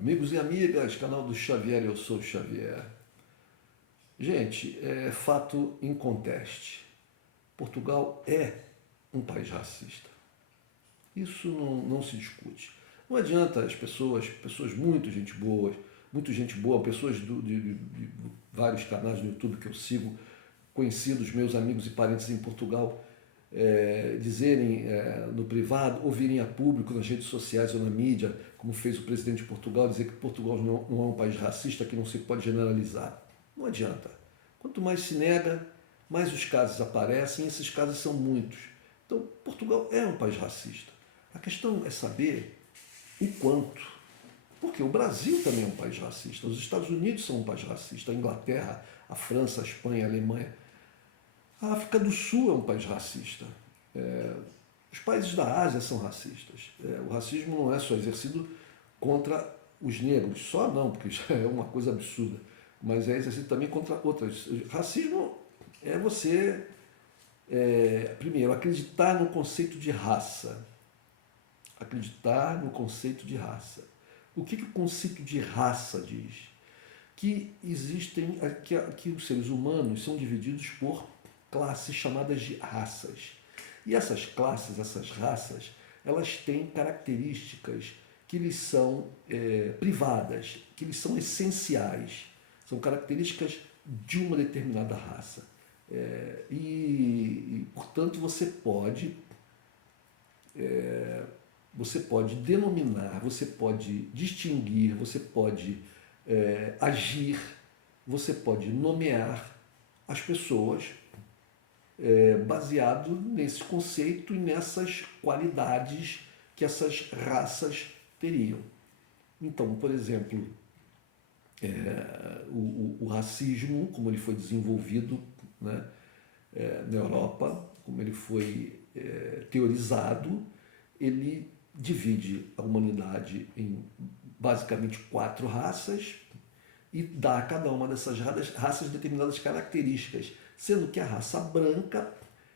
Amigos e amigas, canal do Xavier, eu sou o Xavier. Gente, é fato inconteste. Portugal é um país racista. Isso não se discute. Não adianta as pessoas muito gente boa, pessoas de vários canais no YouTube que eu sigo, conhecidos, meus amigos e parentes em Portugal, dizerem no privado, ou virem a público nas redes sociais ou na mídia, como fez o presidente de Portugal, dizer que Portugal não é um país racista, que não se pode generalizar. Não adianta. Quanto mais se nega, mais os casos aparecem, e esses casos são muitos. Então, Portugal é um país racista. A questão é saber o quanto. Porque o Brasil também é um país racista, os Estados Unidos são um país racista, a Inglaterra, a França, a Espanha, a Alemanha. A África do Sul é um país racista. É, os países da Ásia são racistas. O racismo não é só exercido contra os negros, só não, porque já é uma coisa absurda, mas é exercido também contra outras. Racismo é você, primeiro, acreditar no conceito de raça. Acreditar no conceito de raça. O que o conceito de raça diz? Que existem, que os seres humanos são divididos por classes chamadas de raças. E essas classes, essas raças, elas têm características que lhes são privadas, que lhes são essenciais. São características de uma determinada raça. Portanto, você pode denominar, você pode distinguir, você pode agir, você pode nomear as pessoas baseado nesse conceito e nessas qualidades que essas raças teriam. Então, por exemplo, o racismo, como ele foi desenvolvido, né, na Europa, como ele foi teorizado, ele divide a humanidade em basicamente 4 raças e dá a cada uma dessas raças determinadas características, sendo que a raça branca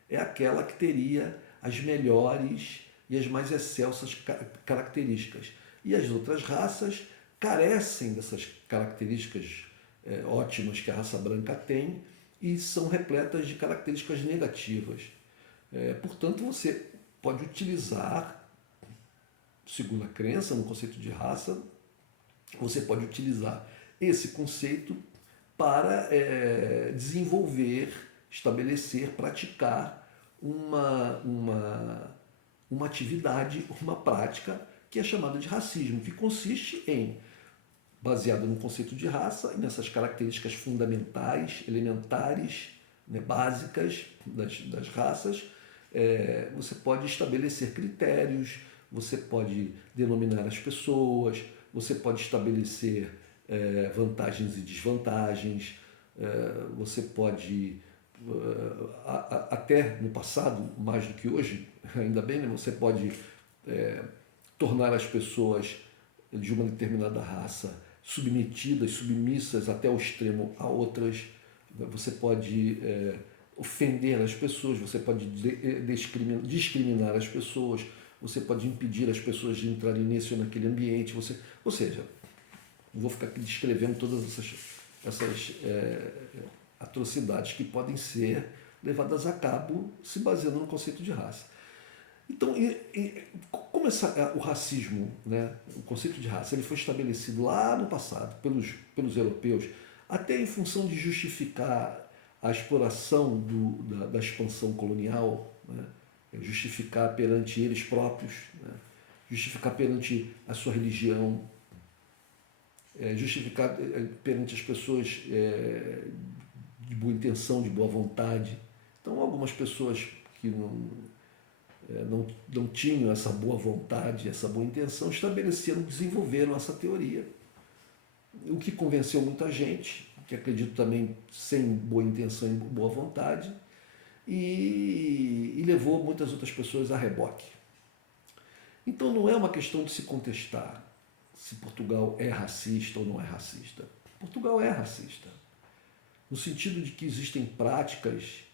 é aquela que teria as melhores e as mais excelsas características. E as outras raças carecem dessas características ótimas que a raça branca tem e são repletas de características negativas. Portanto, você pode utilizar, segundo a crença, no conceito de raça, você pode utilizar esse conceito para desenvolver, estabelecer, praticar uma atividade, uma prática que é chamada de racismo, que consiste em, baseado no conceito de raça e nessas características fundamentais, elementares, né, básicas das raças, você pode estabelecer critérios, você pode denominar as pessoas, você pode estabelecer vantagens e desvantagens, você pode, até no passado, mais do que hoje, ainda bem, né, você pode tornar as pessoas de uma determinada raça submetidas, submissas até o extremo a outras, você pode ofender as pessoas, você pode discriminar as pessoas, você pode impedir as pessoas de entrarem nesse ou naquele ambiente, ou seja, não vou ficar aqui descrevendo todas essas atrocidades que podem ser levadas a cabo se baseando no conceito de raça. Então, como o racismo, né, o conceito de raça, ele foi estabelecido lá no passado pelos europeus, até em função de justificar a exploração da expansão colonial, né, justificar perante eles próprios, né, justificar perante a sua religião, justificar perante as pessoas de boa intenção, de boa vontade. Então, algumas pessoas que não tinham essa boa vontade, essa boa intenção, estabeleceram, desenvolveram essa teoria. O que convenceu muita gente, que acredito também sem boa intenção e boa vontade, e levou muitas outras pessoas a reboque. Então não é uma questão de se contestar se Portugal é racista ou não é racista. Portugal é racista, no sentido de que existem práticas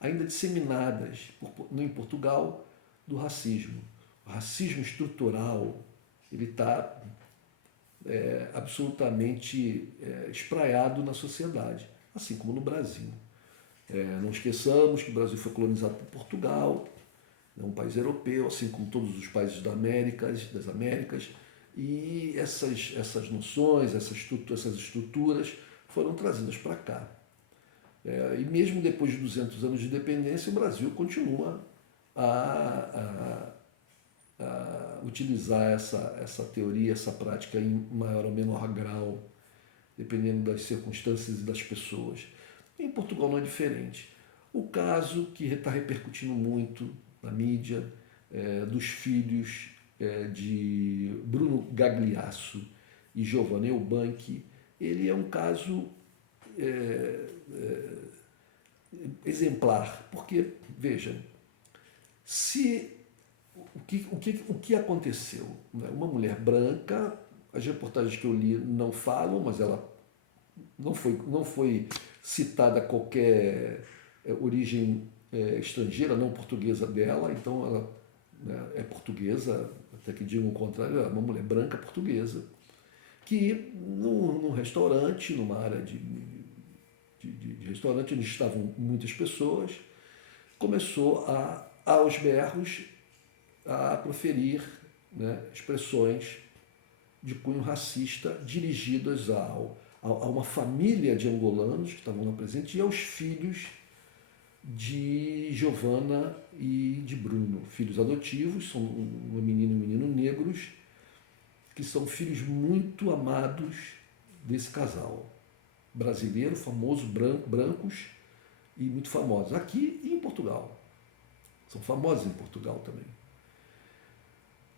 ainda disseminadas em Portugal do racismo. O racismo estrutural, ele está absolutamente espraiado na sociedade, assim como no Brasil. Não esqueçamos que o Brasil foi colonizado por Portugal, é um país europeu, assim como todos os países das Américas, e essas noções, essas estruturas foram trazidas para cá. E mesmo depois de 200 anos de independência, o Brasil continua a utilizar essa teoria, essa prática em maior ou menor grau, dependendo das circunstâncias e das pessoas. Em Portugal não é diferente. O caso que está repercutindo muito na mídia dos filhos de Bruno Gagliasso e Giovanna Eubanchi, ele é um caso exemplar, porque, veja, se o que aconteceu? Uma mulher branca, as reportagens que eu li não falam, mas ela não foi citada qualquer origem estrangeira, não portuguesa dela, então ela é portuguesa, até que digam o contrário, é uma mulher branca portuguesa, que num restaurante, numa área de restaurante onde estavam muitas pessoas, começou aos berros, a proferir expressões de cunho racista dirigidas a uma família de angolanos que estavam lá presentes e aos filhos de Giovanna e de Bruno, filhos adotivos, são uma menina e um menino negros, que são filhos muito amados desse casal brasileiro, famoso, brancos e muito famosos aqui e em Portugal. São famosos em Portugal também.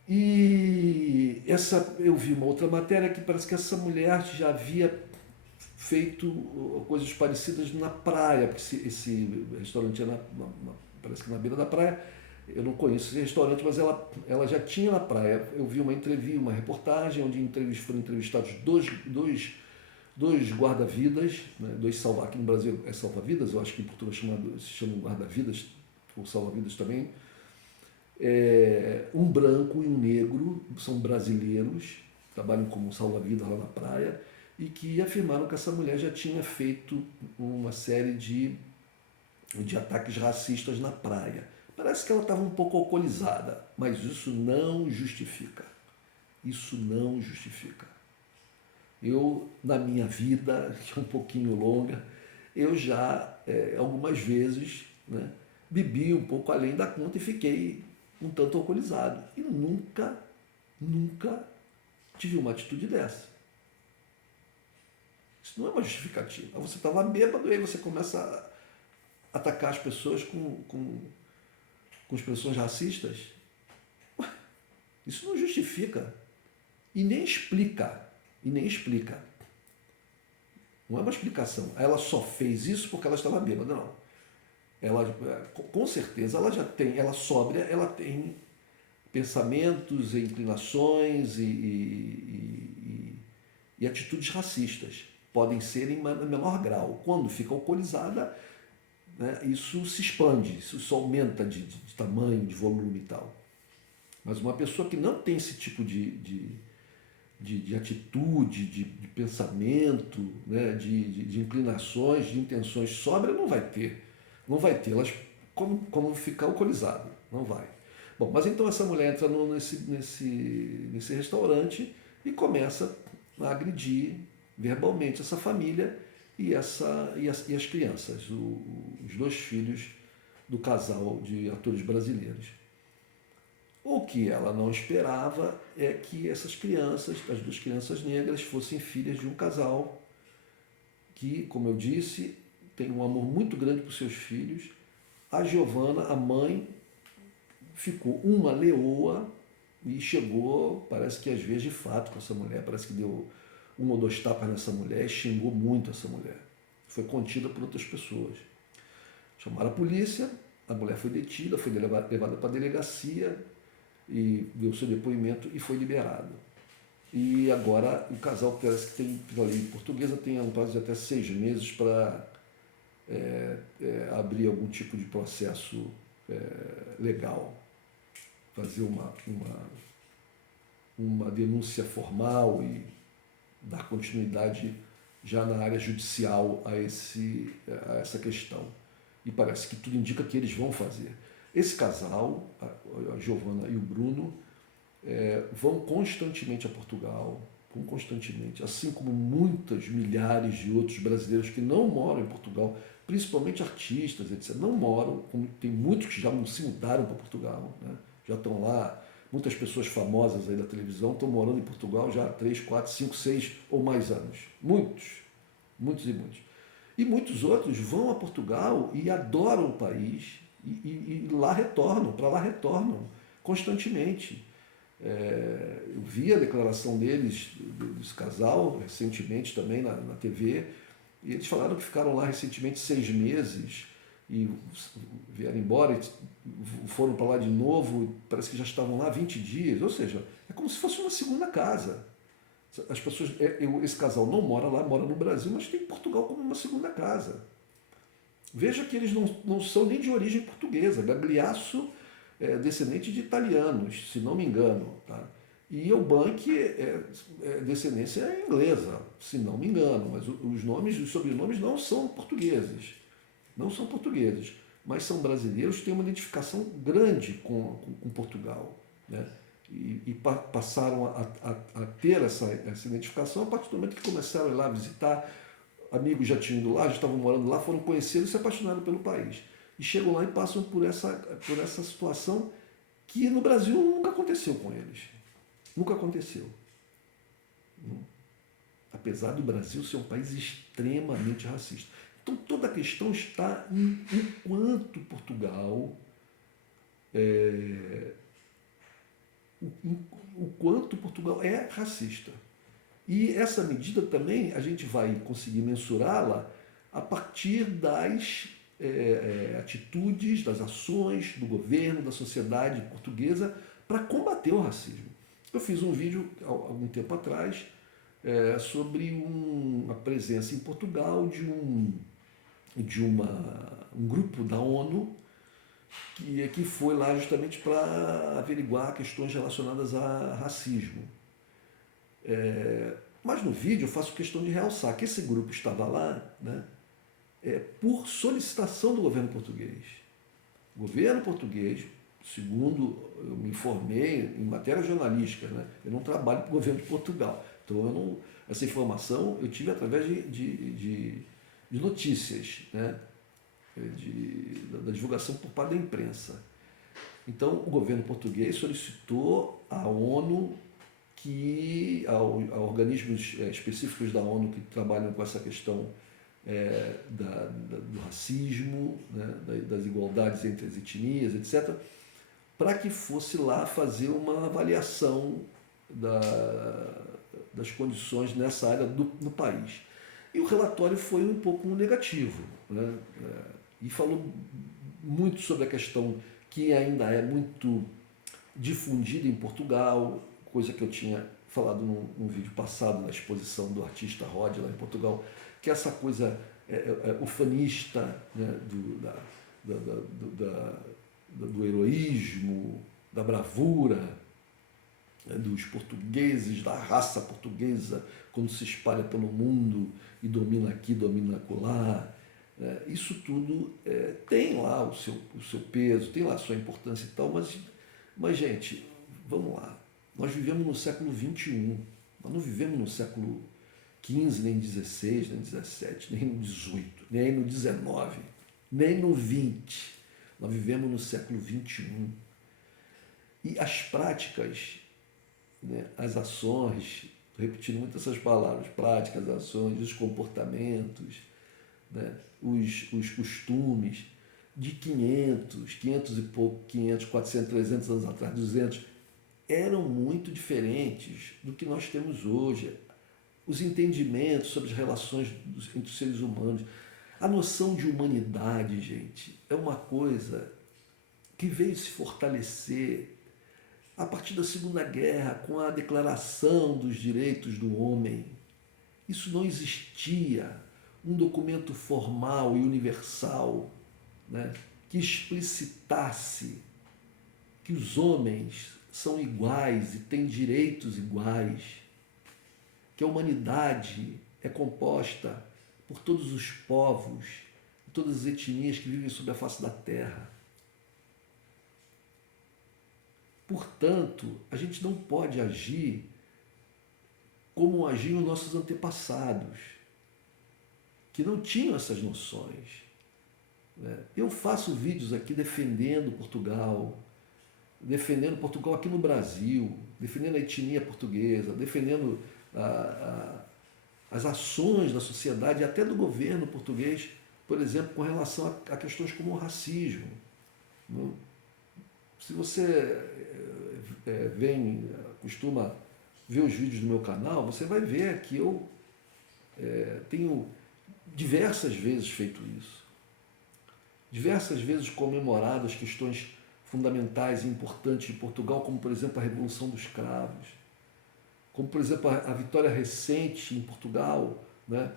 E eu vi uma outra matéria que parece que essa mulher já havia feito coisas parecidas na praia, porque esse restaurante é parece que na beira da praia. Eu não conheço esse restaurante, mas ela já tinha na praia. Eu vi uma reportagem onde foram entrevistados dois guarda-vidas, né, aqui no Brasil é salva-vidas, eu acho que em Portugal se chamam guarda-vidas, ou salva-vidas também. Um branco e um negro, são brasileiros, trabalham como salva-vidas lá na praia, e que afirmaram que essa mulher já tinha feito uma série de ataques racistas na praia. Parece que ela estava um pouco alcoolizada, mas isso não justifica. Isso não justifica. Eu, na minha vida, que é um pouquinho longa, eu já, algumas vezes, bebi um pouco além da conta e fiquei um tanto alcoolizado. E nunca tive uma atitude dessa. Isso não é uma justificativa. Você estava bêbado e aí você começa a atacar as pessoas com expressões racistas. Isso não justifica. E nem explica. Não é uma explicação. Ela só fez isso porque ela estava bêbada, não. Ela, com certeza, ela sóbria, ela tem pensamentos, inclinações e atitudes racistas. Podem ser em menor grau. Quando fica alcoolizada, isso se expande, isso aumenta de tamanho, de volume e tal. Mas uma pessoa que não tem esse tipo de atitude, de pensamento, de inclinações, de intenções sóbrias, não vai ter. Não vai ter. Elas, como ficar alcoolizado, não vai. Bom, mas então essa mulher entra nesse restaurante e começa a agredir verbalmente essa família e as crianças, os dois filhos do casal de atores brasileiros. O que ela não esperava é que essas crianças, as duas crianças negras, fossem filhas de um casal que, como eu disse, tem um amor muito grande por seus filhos. A Giovanna, a mãe, ficou uma leoa e chegou, parece que às vezes de fato com essa mulher, parece que deu um ou dois tapas nessa mulher e xingou muito essa mulher. Foi contida por outras pessoas. Chamaram a polícia, a mulher foi detida, foi levada para a delegacia e deu seu depoimento e foi liberado. E agora o casal parece que tem, pela lei portuguesa, tem um prazo de até 6 meses para abrir algum tipo de processo legal, fazer uma denúncia formal dar continuidade já na área judicial a essa questão. E parece que tudo indica que eles vão fazer. Esse casal, a Giovana e o Bruno, vão constantemente a Portugal, assim como muitas milhares de outros brasileiros que não moram em Portugal, principalmente artistas, etc. Não moram, como tem muitos que já se mudaram para Portugal, né? Já estão lá. Muitas pessoas famosas aí da televisão estão morando em Portugal já há 3, 4, 5, 6 ou mais anos. Muitos, muitos e muitos. E muitos outros vão a Portugal e adoram o país e lá retornam, para lá retornam constantemente. Eu vi a declaração deles, desse casal, recentemente também na TV, e eles falaram que ficaram lá recentemente 6 meses e vieram embora e foram para lá de novo, parece que já estavam lá 20 dias, ou seja, é como se fosse uma segunda casa. As pessoas, esse casal não mora lá, mora no Brasil, mas tem Portugal como uma segunda casa. Veja que eles não são nem de origem portuguesa. Gagliasso é descendente de italianos, se não me engano. Tá? E Eubank é descendência inglesa, se não me engano. Mas os nomes, os sobrenomes não são portugueses. Não são portugueses, mas são brasileiros que têm uma identificação grande com Portugal. Né? E passaram a ter essa identificação a partir do momento que começaram a ir lá visitar. Amigos já tinham ido lá, já estavam morando lá, foram conhecendo e se apaixonaram pelo país. E chegam lá e passam por essa situação que no Brasil nunca aconteceu com eles. Nunca aconteceu. Apesar do Brasil ser um país extremamente racista. Então toda a questão está em quanto Portugal, o quanto Portugal é racista. E essa medida também a gente vai conseguir mensurá-la a partir das atitudes, das ações do governo, da sociedade portuguesa para combater o racismo. Eu fiz um vídeo há algum tempo atrás sobre a presença em Portugal de um grupo da ONU que foi lá justamente para averiguar questões relacionadas a racismo. Mas no vídeo eu faço questão de realçar que esse grupo estava lá, né, por solicitação do governo português. O governo português, segundo eu me informei em matéria jornalística, né, eu não trabalho para o governo de Portugal, então essa informação eu tive através de notícias, né, da divulgação por parte da imprensa. Então o governo português solicitou à ONU a organismos específicos da ONU que trabalham com essa questão do racismo, né, das igualdades entre as etnias, etc., para que fosse lá fazer uma avaliação das condições nessa área no país. E o relatório foi um pouco negativo, né, e falou muito sobre a questão que ainda é muito difundida em Portugal, coisa que eu tinha falado num vídeo passado na exposição do artista Rod lá em Portugal, que é essa coisa ufanista, né, do heroísmo, da bravura, né, dos portugueses, da raça portuguesa, quando se espalha pelo mundo e domina aqui, domina acolá. Isso tudo tem lá o seu peso, tem lá a sua importância e tal, mas gente, vamos lá. Nós vivemos no século XXI, nós não vivemos no século XV, nem XVI, nem XVII, nem no XVIII, nem no XIX, nem no XX. Nós vivemos no século XXI. E as práticas, né, as ações, repetindo muito essas palavras, práticas, ações, os comportamentos, né, os costumes de 500 e pouco, 500, 400, 300 anos atrás, 200, eram muito diferentes do que nós temos hoje. Os entendimentos sobre as relações entre os seres humanos, a noção de humanidade, gente, é uma coisa que veio se fortalecer a partir da Segunda Guerra, com a Declaração dos Direitos do Homem. Isso não existia, um documento formal e universal, né, que explicitasse que os homens são iguais e têm direitos iguais. que a humanidade é composta por todos os povos, todas as etnias que vivem sobre a face da Terra. Portanto, a gente não pode agir como agiam os nossos antepassados, que não tinham essas noções. Eu faço vídeos aqui defendendo Portugal aqui no Brasil, defendendo a etnia portuguesa, defendendo as ações da sociedade e até do governo português, por exemplo, com relação a questões como o racismo. Se você costuma ver os vídeos do meu canal, você vai ver que eu tenho diversas vezes feito isso. Diversas vezes comemorado as questões fundamentais e importantes de Portugal, como, por exemplo, a Revolução dos Cravos, como, por exemplo, a vitória recente em Portugal, né,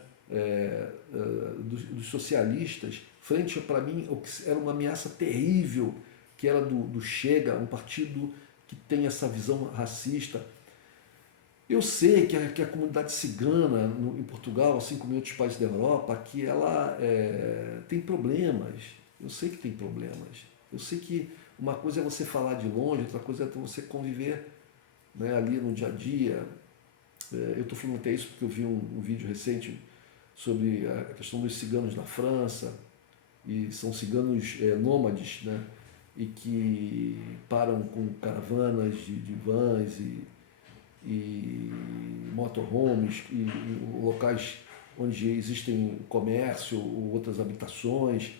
dos socialistas, frente, para mim, ao que era uma ameaça terrível, que era do Chega, um partido que tem essa visão racista. Eu sei que a comunidade cigana em Portugal, assim como em outros países da Europa, que ela tem problemas. Eu sei que tem problemas. Eu sei que uma coisa é você falar de longe, outra coisa é você conviver, né, ali no dia a dia. Eu estou falando até isso porque eu vi um vídeo recente sobre a questão dos ciganos na França, e são ciganos nômades, né, e que param com caravanas de vans e motorhomes e locais onde existem comércio ou outras habitações,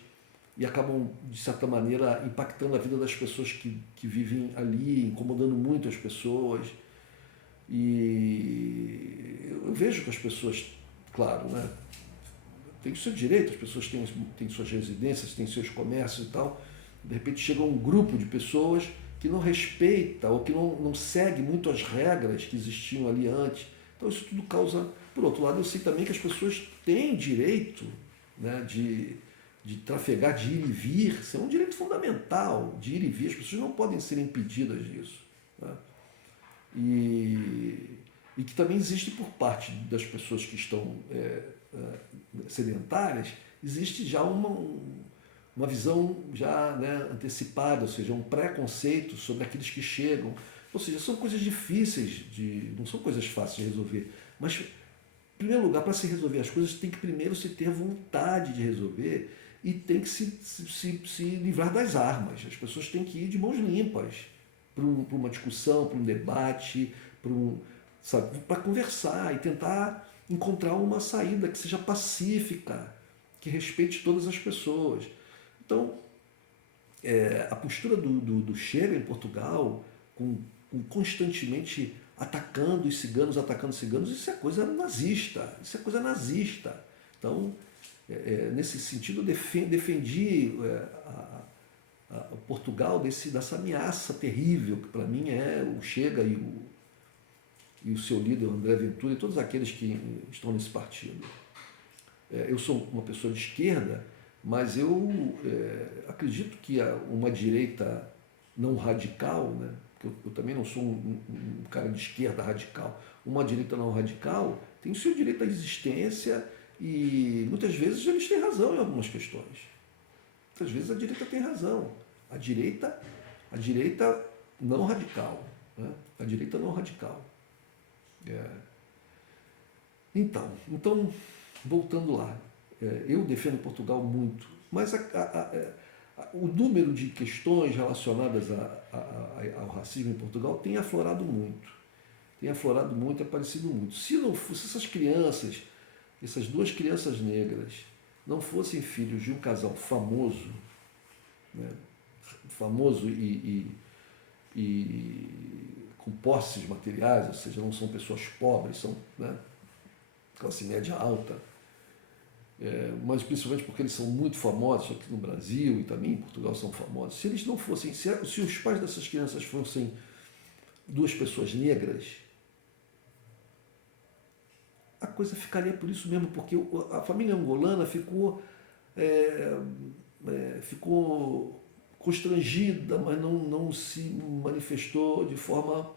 e acabam, de certa maneira, impactando a vida das pessoas que vivem ali, incomodando muito as pessoas. E eu vejo que as pessoas, claro, né, têm o seu direito, as pessoas têm suas residências, têm seus comércios e tal. De repente chega um grupo de pessoas que não respeita ou que não segue muito as regras que existiam ali antes. Então isso tudo causa... Por outro lado, eu sei também que as pessoas têm direito, né, de trafegar, de ir e vir. Isso é um direito fundamental, de ir e vir. As pessoas não podem ser impedidas disso, né? E que também existe por parte das pessoas que estão sedentárias, existe já uma visão já, né, antecipada, ou seja, um preconceito sobre aqueles que chegam. Ou seja, são coisas difíceis, não são coisas fáceis de resolver. Mas, em primeiro lugar, para se resolver as coisas, tem que primeiro se ter vontade de resolver e tem que se livrar das armas. As pessoas têm que ir de mãos limpas para uma discussão, para um debate, para conversar e tentar encontrar uma saída que seja pacífica, que respeite todas as pessoas. Então, a postura do Chega em Portugal, constantemente atacando ciganos, isso é coisa nazista. Isso é coisa nazista. Então, nesse sentido, eu defendi Portugal dessa ameaça terrível, que para mim é o Chega e o seu líder, André Ventura, e todos aqueles que estão nesse partido. Eu sou uma pessoa de esquerda, mas eu acredito que uma direita não radical, né, porque eu também não sou um cara de esquerda radical, uma direita não radical tem o seu direito à existência e muitas vezes eles têm razão em algumas questões. Muitas vezes a direita tem razão. A direita não radical, né? A direita não radical. Então, voltando lá, eu defendo Portugal muito, mas o número de questões relacionadas ao racismo em Portugal tem aflorado muito. Tem aflorado muito, aparecido muito. Se não fosse essas duas crianças negras, não fossem filhos de um casal famoso, né, famoso e com posses materiais, ou seja, não são pessoas pobres, são, né, classe média alta, mas principalmente porque eles são muito famosos aqui no Brasil e também em Portugal são famosos. Se eles não fossem, se os pais dessas crianças fossem duas pessoas negras, a coisa ficaria por isso mesmo, porque a família angolana ficou constrangida, mas não se manifestou de forma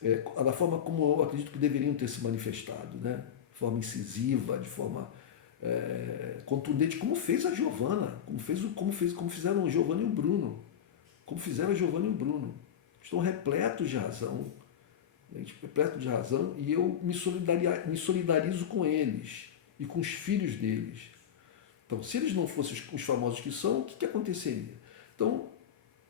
da forma como eu acredito que deveriam ter se manifestado, né? De forma incisiva, de forma contundente, como fez a Giovana, como fizeram o Giovanni e o Bruno, como fizeram a Giovana e o Bruno. Estão repletos de razão, gente, repletos de razão, e eu me solidarizo com eles e com os filhos deles. Então, se eles não fossem os famosos que são, o que aconteceria? Então,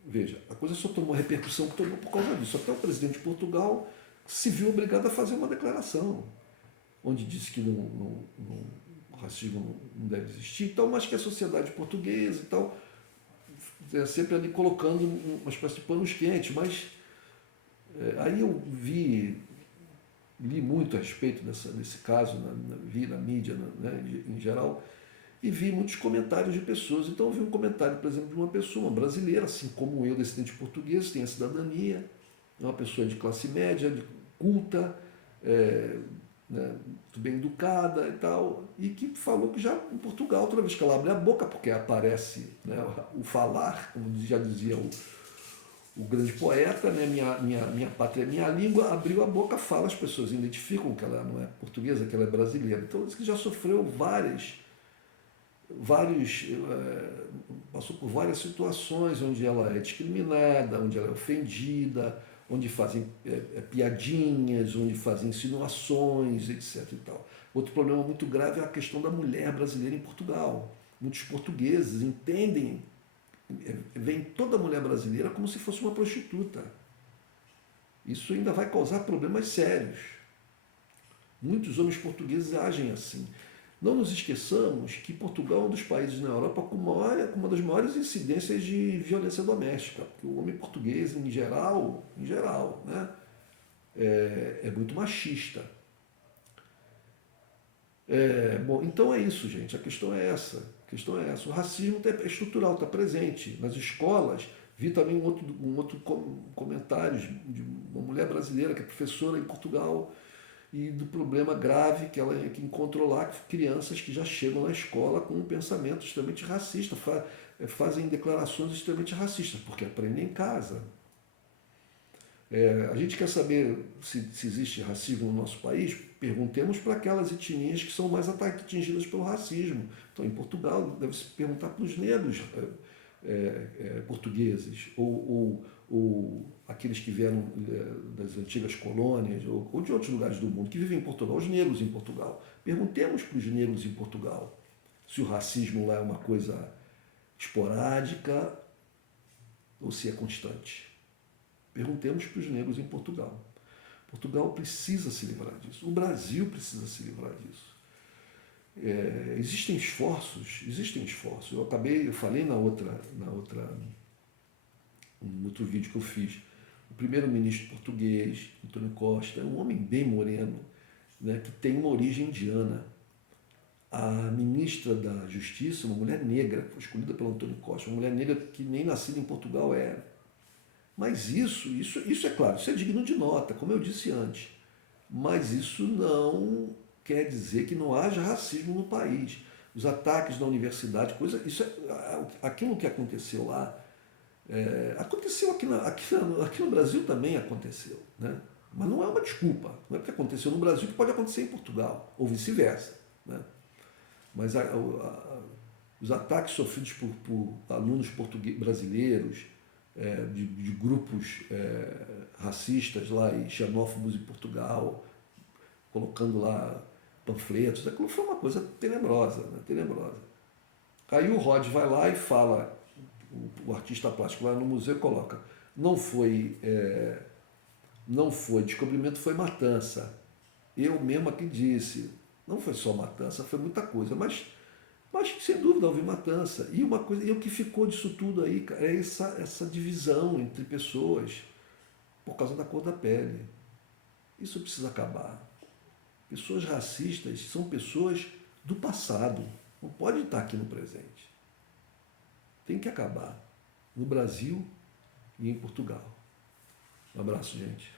veja, a coisa só tomou a repercussão que tomou por causa disso. Até o presidente de Portugal se viu obrigado a fazer uma declaração, onde disse que o racismo não deve existir, então, mas que a sociedade portuguesa e tal, sempre ali colocando uma espécie de panos quentes, mas aí eu li muito a respeito desse caso, vi na mídia, né, em geral, e vi muitos comentários de pessoas. Então eu vi um comentário, por exemplo, de uma pessoa, uma brasileira, assim como eu, descendente português, tem a cidadania, é uma pessoa de classe média, culta, né, muito bem educada e tal, e que falou que já em Portugal, toda vez que ela abre a boca, porque aparece, né, o falar, como já dizia o grande poeta, né, minha pátria é minha língua, abriu a boca, fala, as pessoas identificam que ela não é portuguesa, que ela é brasileira. Então diz que já sofreu passou por várias situações onde ela é discriminada, onde ela é ofendida, onde fazem piadinhas, onde fazem insinuações, etc. E tal. Outro problema muito grave é a questão da mulher brasileira em Portugal. Muitos portugueses entendem, veem toda mulher brasileira como se fosse uma prostituta. Isso ainda vai causar problemas sérios. Muitos homens portugueses agem assim. Não nos esqueçamos que Portugal é um dos países na Europa com uma das maiores incidências de violência doméstica. Porque o homem português, em geral, né, é muito machista. Bom, então é isso, gente. A questão é essa. O racismo é estrutural, está presente. Nas escolas, vi também um outro comentário de uma mulher brasileira que é professora em Portugal, e do problema grave que encontrou lá, crianças que já chegam na escola com um pensamento extremamente racista, fazem declarações extremamente racistas, porque aprendem em casa. A gente quer saber se existe racismo no nosso país? Perguntemos para aquelas etnias que são mais atingidas pelo racismo. Então, em Portugal, deve-se perguntar para os negros portugueses, ou aqueles que vieram das antigas colônias, ou de outros lugares do mundo, que vivem em Portugal, os negros em Portugal. Perguntemos para os negros em Portugal se o racismo lá é uma coisa esporádica ou se é constante. Perguntemos para os negros em Portugal. Portugal precisa se livrar disso. O Brasil precisa se livrar disso. Existem esforços. Eu falei no outro vídeo que eu fiz. O primeiro-ministro português, Antônio Costa, é um homem bem moreno, né, que tem uma origem indiana. A ministra da Justiça, uma mulher negra, foi escolhida pelo Antônio Costa, uma mulher negra que nem nascida em Portugal era. Mas isso é claro, isso é digno de nota, como eu disse antes. Mas isso não quer dizer que não haja racismo no país. Os ataques na universidade, aquilo que aconteceu lá, aconteceu aqui no Brasil também aconteceu, né? Mas não é uma desculpa. Não é porque aconteceu no Brasil que pode acontecer em Portugal, ou vice-versa, né? Mas os ataques sofridos por alunos brasileiros, de grupos racistas lá e xenófobos em Portugal, colocando lá panfletos, aquilo foi uma coisa tenebrosa, né? Tenebrosa. Aí o Rod vai lá e fala, o artista plástico lá no museu coloca, não foi descobrimento, foi matança. Eu mesmo aqui disse, não foi só matança, foi muita coisa, mas sem dúvida houve matança. E o que ficou disso tudo aí é essa divisão entre pessoas por causa da cor da pele. Isso precisa acabar. Pessoas racistas são pessoas do passado, não pode estar aqui no presente. Tem que acabar no Brasil e em Portugal. Um abraço, gente.